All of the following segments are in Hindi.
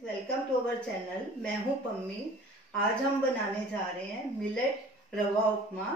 Welcome to our channel. मैं हूं पम्मी। आज हम बनाने जा रहे हैं मिलेट रवा उपमा।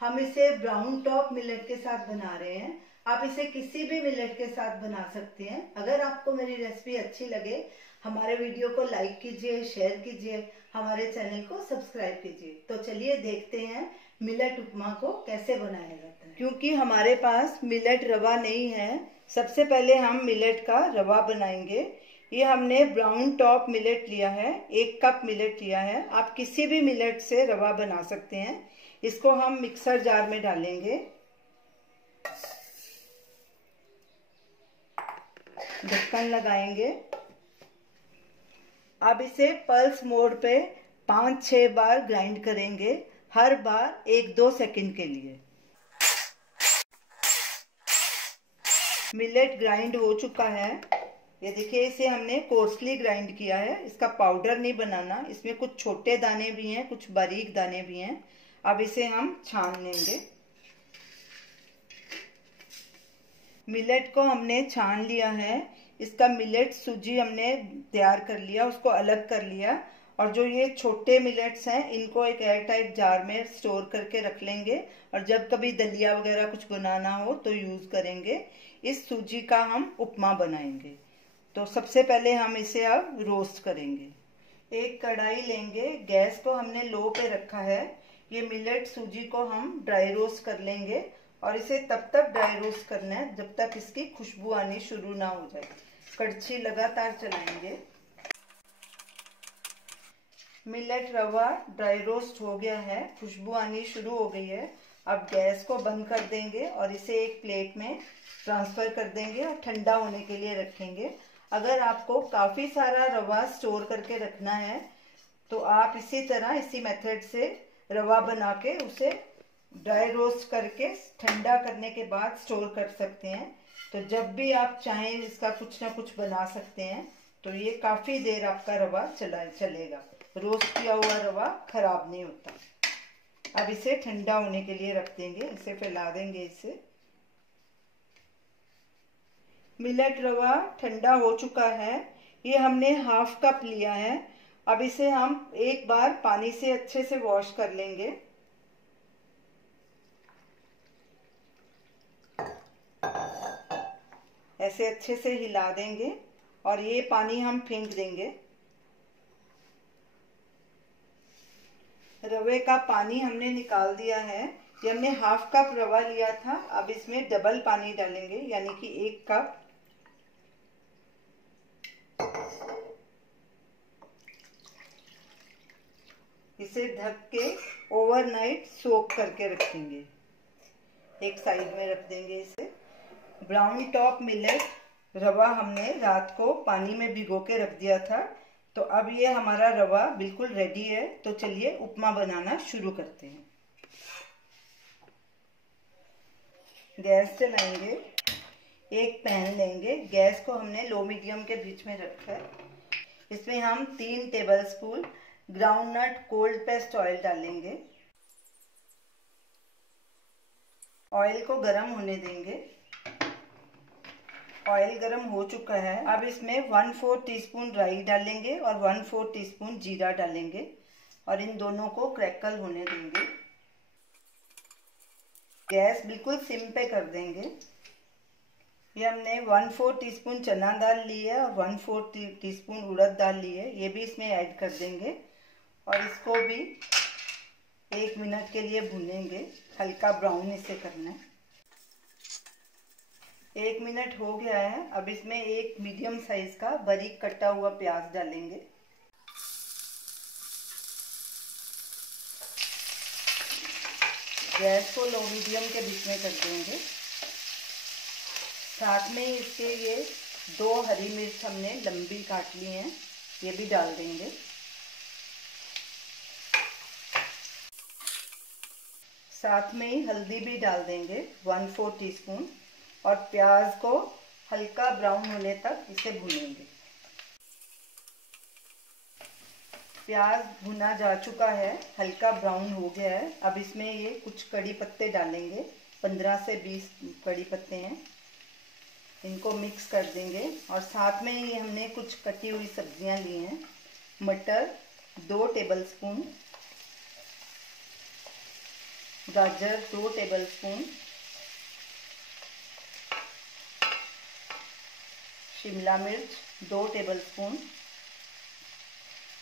हम इसे ब्राउन टॉप मिलेट के साथ बना रहे हैं। आप इसे किसी भी मिलेट के साथ बना सकते हैं। अगर आपको मेरी रेसिपी अच्छी लगे, हमारे वीडियो को लाइक कीजिए, शेयर कीजिए, हमारे चैनल को सब्सक्राइब कीजिए। तो चलिए देखते हैं मिलेट उपमा को कैसे बनाया जाता है। क्योंकि हमारे पास मिलेट रवा नहीं है, सबसे पहले हम मिलेट का रवा बनाएंगे। ये हमने ब्राउन टॉप मिलेट लिया है, 1 कप मिलेट लिया है। आप किसी भी मिलेट से रवा बना सकते हैं। इसको हम मिक्सर जार में डालेंगे, ढक्कन लगाएंगे। अब इसे पल्स मोड पे 5-6 बार ग्राइंड करेंगे, हर बार 1-2 सेकंड के लिए। मिलेट ग्राइंड हो चुका है, ये देखिए। इसे हमने कोर्सली ग्राइंड किया है, इसका पाउडर नहीं बनाना। इसमें कुछ छोटे दाने भी हैं, कुछ बारीक दाने भी हैं। अब इसे हम छान लेंगे। मिलेट को हमने छान लिया है। इसका मिलेट सूजी हमने तैयार कर लिया, उसको अलग कर लिया। और जो ये छोटे मिलेट्स हैं, इनको एक एयर टाइट जार में स्टोर करके रख लेंगे, और जब कभी दलिया वगैरह कुछ बनाना हो तो यूज करेंगे। इस सूजी का हम उपमा बनाएंगे। तो सबसे पहले हम इसे अब रोस्ट करेंगे। एक कढ़ाई लेंगे, गैस को हमने लो पे रखा है। ये मिलेट सूजी को हम ड्राई रोस्ट कर लेंगे, और इसे तब तक ड्राई रोस्ट करना है जब तक इसकी खुशबू आनी शुरू ना हो जाए। कड़छी लगातार चलाएंगे। मिलेट रवा ड्राई रोस्ट हो गया है, खुशबू आनी शुरू हो गई है। अब गैस को बंद कर देंगे और इसे एक प्लेट में ट्रांसफर कर देंगे और ठंडा होने के लिए रखेंगे। अगर आपको काफी सारा रवा स्टोर करके रखना है तो आप इसी तरह, इसी मेथड से रवा बना के उसे ड्राई रोस्ट करके ठंडा करने के बाद स्टोर कर सकते हैं। तो जब भी आप चाहें इसका कुछ ना कुछ बना सकते हैं। तो ये काफी देर आपका रवा चलेगा। रोस्ट किया हुआ रवा खराब नहीं होता। अब इसे ठंडा होने के लिए रख देंगे, इसे फैला देंगे। इसे मिलेट रवा ठंडा हो चुका है। ये हमने 1/2 कप लिया है। अब इसे हम एक बार पानी से अच्छे से वॉश कर लेंगे। ऐसे अच्छे से हिला देंगे और ये पानी हम फेंक देंगे। रवे का पानी हमने निकाल दिया है। ये हमने 1/2 कप रवा लिया था, अब इसमें डबल पानी डालेंगे, यानी कि 1 कप। इसे ढक के ओवरनाइट सोक करके रखेंगे, एक साइड में रख देंगे इसे। ब्राउन टॉप मिलेट रवा हमने रात को पानी में भिगो के रख दिया था। तो अब ये हमारा रवा बिल्कुल रेडी है। तो चलिए उपमा बनाना शुरू करते हैं। गैस चलाएंगे, एक पैन लेंगे। गैस को हमने लो मीडियम के बीच में रखा है। इसमें हम 3 tablespoon groundnut cold pressed oil डालेंगे। ऑयल को गर्म होने देंगे। ऑयल गर्म हो चुका है। अब इसमें 1/4 टीस्पून राई डालेंगे और 1/4 टीस्पून जीरा डालेंगे, और इन दोनों को क्रैकल होने देंगे। गैस बिल्कुल सिम पे कर देंगे। ये हमने 1/4 टीस्पून चना दाल ली है और 1/4 टीस्पून उड़द दाल ली है। ये भी इसमें ऐड कर देंगे और इसको भी 1 मिनट के लिए भूनेंगे। हल्का ब्राउन इसे करना है। 1 मिनट हो गया है। अब इसमें एक मीडियम साइज का बारीक कटा हुआ प्याज डालेंगे। गैस को लो मीडियम के बीच में कर देंगे। साथ में इसके ये 2 हरी मिर्च हमने लंबी काट ली हैं, ये भी डाल देंगे। साथ में ही हल्दी भी डाल देंगे 1/4 टीस्पून, और प्याज को हल्का ब्राउन होने तक इसे भूनेंगे। प्याज भुना जा चुका है, हल्का ब्राउन हो गया है। अब इसमें ये कुछ कड़ी पत्ते डालेंगे, 15 से 20 कड़ी पत्ते हैं। इनको मिक्स कर देंगे और साथ में ये हमने कुछ कटी हुई सब्जियां ली हैं। मटर 2 टेबलस्पून, गाजर 2 टेबलस्पून, शिमला मिर्च 2 टेबलस्पून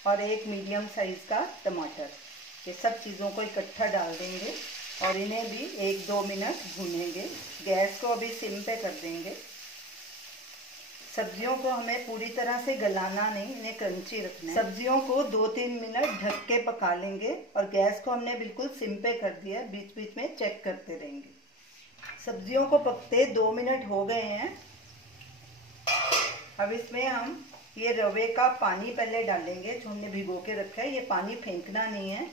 और एक मीडियम साइज का टमाटर। ये सब चीज़ों को इकट्ठा डाल देंगे और इन्हें भी 1-2 मिनट भूनेंगे। गैस को अभी सिम पे कर देंगे। सब्जियों को हमें पूरी तरह से गलाना नहीं, इन्हें क्रंची रखना है। सब्जियों को 2-3 मिनट ढक के पका लेंगे और गैस को हमने बिल्कुल सिम पे कर दिया। बीच बीच में चेक करते रहेंगे। सब्जियों को पकते 2 मिनट हो गए हैं। अब इसमें हम ये रवे का पानी पहले डालेंगे जो हमने भिगो के रखा है। ये पानी फेंकना नहीं है,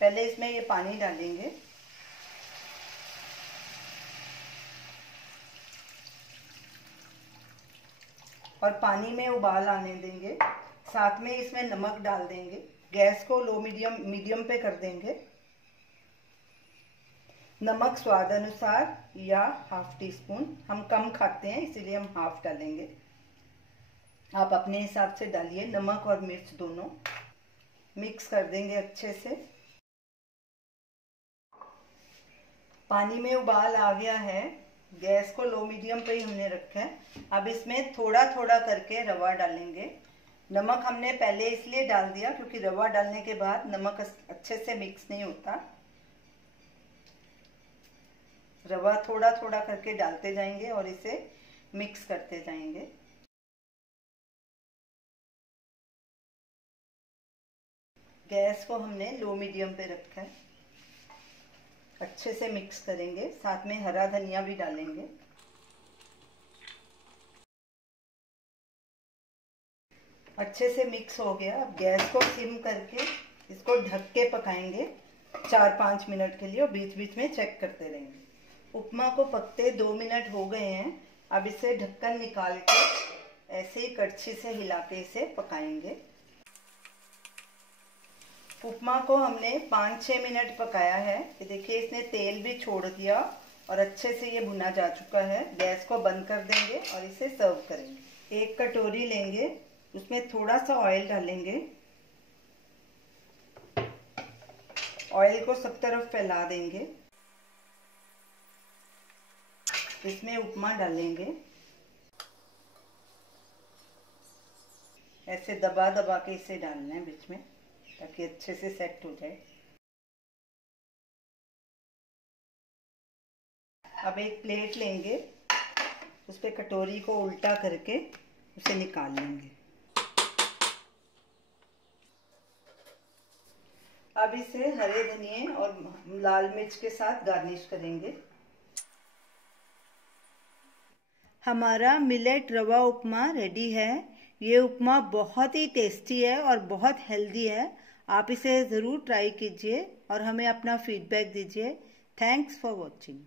पहले इसमें ये पानी डालेंगे। और पानी में उबाल आने देंगे। साथ में इसमें नमक डाल देंगे। गैस को लो मीडियम पे कर देंगे। नमक स्वाद अनुसार या 1/2 टीस्पून, हम कम खाते हैं इसीलिए हम 1/2 डालेंगे। आप अपने हिसाब से डालिए, नमक और मिर्च दोनों। मिक्स कर देंगे अच्छे से। पानी में उबाल आ गया है। गैस को लो मीडियम पे ही हमने रखा है। अब इसमें थोड़ा थोड़ा करके रवा डालेंगे। नमक हमने पहले इसलिए डाल दिया क्योंकि रवा डालने के बाद नमक अच्छे से मिक्स नहीं होता। रवा थोड़ा थोड़ा करके डालते जाएंगे और इसे मिक्स करते जाएंगे। गैस को हमने लो मीडियम पे रखा है। अच्छे से मिक्स करेंगे। साथ में हरा धनिया भी डालेंगे। अच्छे से मिक्स हो गया। अब गैस को सिम करके इसको ढक के पकाएंगे 4-5 मिनट के लिए और बीच बीच में चेक करते रहेंगे। उपमा को पकते 2 मिनट हो गए हैं। अब इसे ढक्कन निकाल के ऐसे ही कड़छी से हिला के इसे पकाएंगे। उपमा को हमने 5-6 मिनट पकाया है। ये देखिए इसने तेल भी छोड़ दिया और अच्छे से ये भुना जा चुका है। गैस को बंद कर देंगे और इसे सर्व करेंगे। एक कटोरी लेंगे, उसमें थोड़ा सा ऑयल डालेंगे। ऑयल को सब तरफ फैला देंगे। इसमें उपमा डालेंगे। ऐसे दबा दबा के इसे डालना है बीच में ताकि अच्छे से सेट हो जाए। अब एक प्लेट लेंगे, उस पर कटोरी को उल्टा करके उसे निकाल लेंगे। अब इसे हरे धनिए और लाल मिर्च के साथ गार्निश करेंगे। हमारा मिलेट रवा उपमा रेडी है। ये उपमा बहुत ही टेस्टी है और बहुत हेल्दी है। आप इसे ज़रूर ट्राई कीजिए और हमें अपना फीडबैक दीजिए। Thanks for watching.